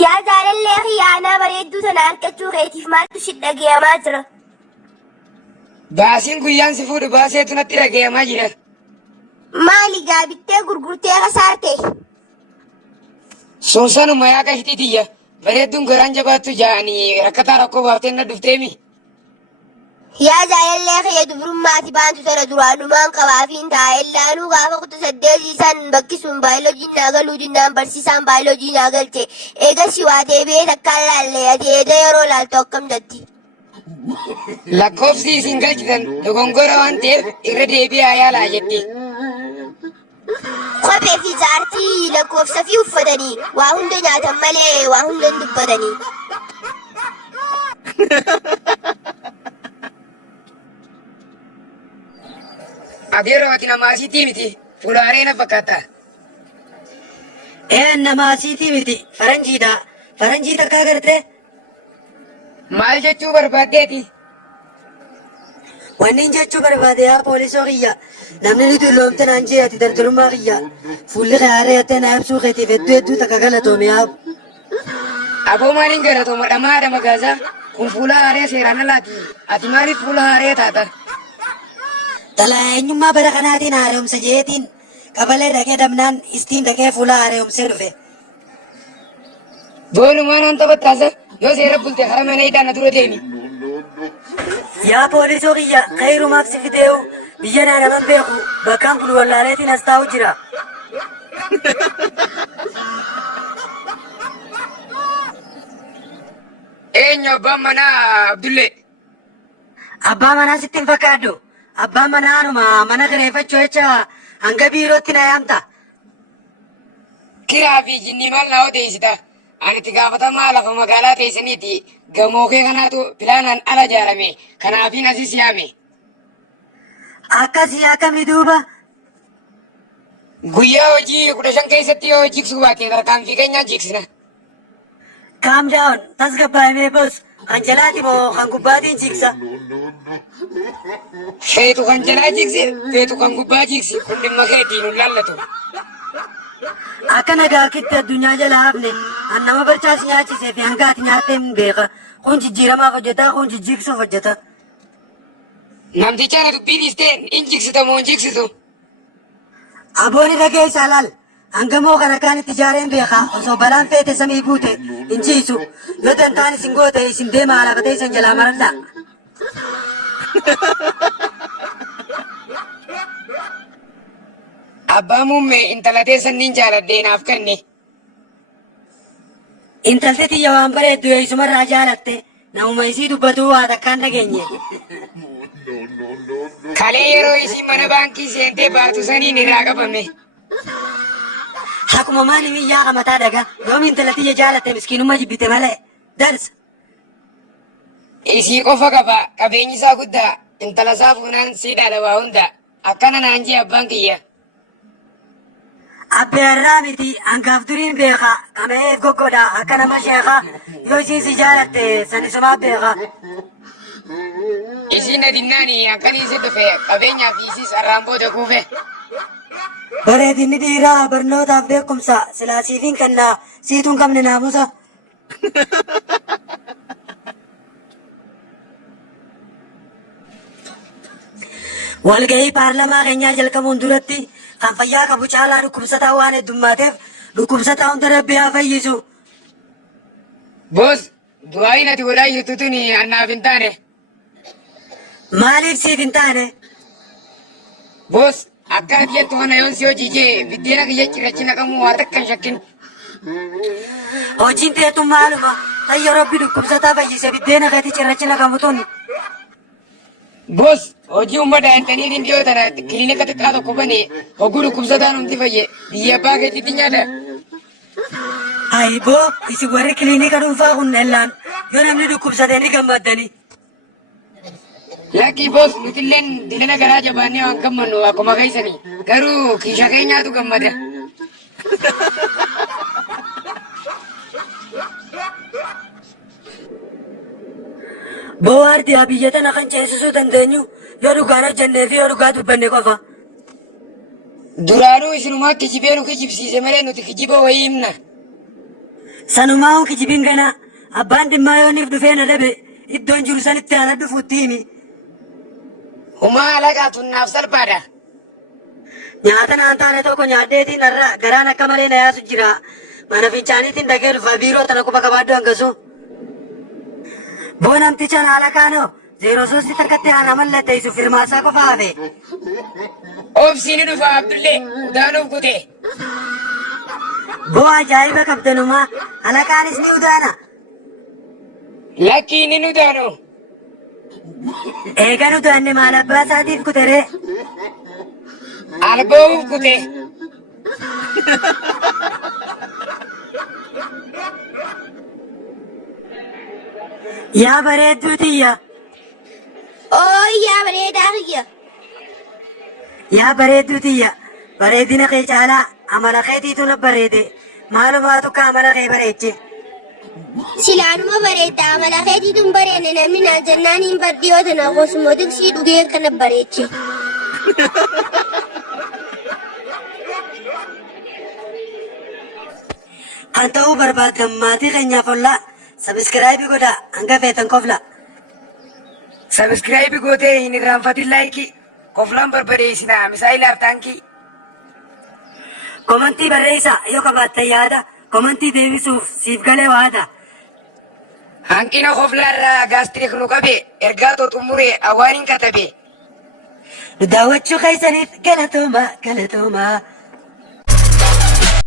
Yaa jaalallee xiyyaanaa bareedduu sana argachuu keetiif maaltu si dhagayamaa jira? Baasiin guyyaan si fuudhu baaseetu natti dhagayamaa jira. Maali gaabittee gurgurtee kasaarte? Soonsanuma yaa qashititiyya. Bareedduun garaan jabaattu ja'anii rakkataa rakkoo baaftee na dhufteemi. Yaa jaalallee kiyya dubrummaati baantu sana duraanumaan qabaafiin taa'ellaanuu gaafa kutu saddeetiisan bakkisuun baayoloojiin naa galuu jinnaan barsiisaan baayoloojii naa galche. Eegasii waa deebi'ee takkaan laallee ati eeda yeroo laaltu akkam jetti? Lakkoofsi isin galchitan dogongora waan ta'eef irra deebi'aa yaalaa jetti. Kophee fi jaartii lakkoofsa fi uffatanii waa hunda nyaatan malee waa hunda hin dubbatanii. Adeeroo ati namaasiitii miti fuulaaree na fakkaata. Namaasiitii miti faranjiidha. Faranjii takkaa agartee? Maal jechuu barbaaddeeti? Wanni jechuu barbaade yaa poolisoo kiyya. Namni ni dulloomte naan jee ati daldalummaa kiyya. Fuulli kaaree attee na ibsuu keetiif hedduu takka galatoome yaa. Aboo maaliin galatooma dhamaadha magaasaa? Kun fuula haaree seeraan alaati. Ati maaliif fuula haaree taata? Talaa eenyummaa bara kanaatiin haaromsa jeetiin qabalee dhaqee dabnaan istiin dhaqee fuula haaromsee dhufe. Boolumaa naan taphattaasa yoo seera bulte hara mana hidhaa na dura deemi. Yaa poolisoo kiyya khayrumaaf si fidee'u biyya naa naman beeku bakkaan kun wallaaleetiin as taa'u jira. Eenyu abbaan manaa Abdullee? Abbaa manaa sitti hin fakkaaddu. Abbaan manaa anuma mana kireeffachuu jecha hanga biirootti na yaamta. Kiraa fi jinnii maal na odeessita? Ani itti gaafatamaa lafa magaalaa teessaniiti. Gamoo kee kanaatu pilaanaan ala ijaarame. Kanaafiin asis yaame. Akkasii akkamii duuba? Guyyaa hojii 15 keessatti yoo jigsuu baate tarkaanfii keenyaan jigsina. Calm down. Tasgabbaa'imee boos. Kan jalaati moo kan gubbaatiin jigsa? Feetu kan jalaa jigsi, feetu kan gubbaa jigsi. Kun dhimma keetiin hin laallatu. Akka nagaa kitti addunyaa jala hafne an nama barchaas nyaachisee fi hanga ati nyaattee hin beeka. Kun jijjiiramaaf hojjeta, kun jijjiigsuuf hojjeta. Namticha na dubbii dhiistee hin jigsita moo hin jigsitu? Abooni dhagee isaa laal. Hangamoo kana kaan itti ijaareen beeka. Osoo balaan feete samii buute hin jiisu. Yoo dantaan isin goote isin deema alabatee isin jalaa maradha. Abbaa muummee intala teessan nin jaaladhee naaf kenne. Intalti tiyya waan bareeddu eessumarraa jaalatte. Namuma isii dubbatuu waa takkaan dhageenye. Kalee yeroo isiin mana baankii seentee baatu saniin irraa qabame. Akkuma maali biyyaa qamataa dhaga. Yoom intala tiyya jaalatte miskiinummaa jibbite malee. Darsa. Isii qofa qaba. Qabeenyi isaa guddaa. Intala isaa fuunaan siidhaadha waa hunda. Akkana naan jee abbaan kiyya. Abbeerraa miti hangaaf duriin beeka. Qameef goggodha akka nama sheeka. Yoo isiin si jaalatte sanisumaa beeka. Isiin adinnaani akkanii si dhufe qabeenyaa fi isiis arraan booda kuufe. Bareedinni dhiiraa barnootaaf beekumsa silaa siifiin kennaa siituun qabne naamusa. Walgahii paarlamaa keenyaa jalqabuun duratti kan fayyaa qabu caalaa dhukkubsataa waan heddumaateef dhukkubsataa hunda rabbi haa fayyisu. Boos, du'aayin ati godhaa jirtu tuni annaaf hin taane. Maaliif siif hin taane? Boos, akka ati jettu kana yoon si hojii jee biddeena kiyya cirrachi naqamu waa takka hin shakkin. Hojiin teetu maaluma? Tayya rabbi dhukkubsataa fayyise biddeena keetti cirrachi naqamu tun. Boos, hojii uummata daa'immanii dhiyoo tana kiliinika xiqqaa tokko bane hogguu dhukkubsataan humti fayye biyya abbaa keetiitti nyaata. Ayiboo isin warri kiliinika dhuunfaa kun ellaan yoo namni dhukkubsatee ni gammaddanii. Lakkii boos nutilleen dilina garaa jabaannee waan gammannu akkuma keessanii garuu kiisha keenyaatu gammada. Boo'aartii biyya tana kan ceesisuu dandeenyu yoo dhugaan hojjennee fi yoo dhugaa dubbanne qofa. Duraanuu isinumaa kijibee nu kijibsiise malee nuti kijiba wayii himna. Sanumaa kijibin gana abbaan dhimmaa yooniif dhufee na dhabe iddoon jiru sanitti ana dhufuutti himi. Humaa alaqaa tunnaaf salphaadha. Nyaata naan taane tokko nyaaddeetiin irra garaan akka malee na yaasu jira. Mana fincaaniitiin dhagee dhufa biiroo tana quba qabaaddu hangasu. Boo namtichaan haala kaanoo 03 takkatti ana mallatteessu firmaasaa qofa hafe. Obsiini dhufa Abdullee udaanuuf kute. Boo ajaa'iba qabdanumaa alakaanis ni udaana. Lakkii inni udaanu. Eegan udaanne maal abbaa isaatiif kuteree. Alboo'uuf kute. Yaa bareedduu tiyya. Yaa bareedaa kiyya. Yaa bareedduu tiyya. Bareedina kee caalaa amala keetiitu na bareede. Maalumaatu ka amala kee bareeche. Silaanuma bareedda amala keetiitu hin bareedne namni naan jennaan hin baddiyoo tana kosmootiksii dhugee kana bareeche. Kan ta'uu barbaaddan maatii keenyaaf ollaa sabiskiraayibii godhaa hanga feetan kofla. Sabiskiraayibii gootee hin irraanfatin laayikii. Koflaan barbadeessinaa misaayilaaf taankii. Komantii barreessaa yoo qabaattan yaada komantii deebisuuf siif galee waada. Hanqina koflaarraa gaastirik nu qabe ergaa too xumuree awwaan hin katabe. Nu daawwachuu keessaniif galatooma galatooma.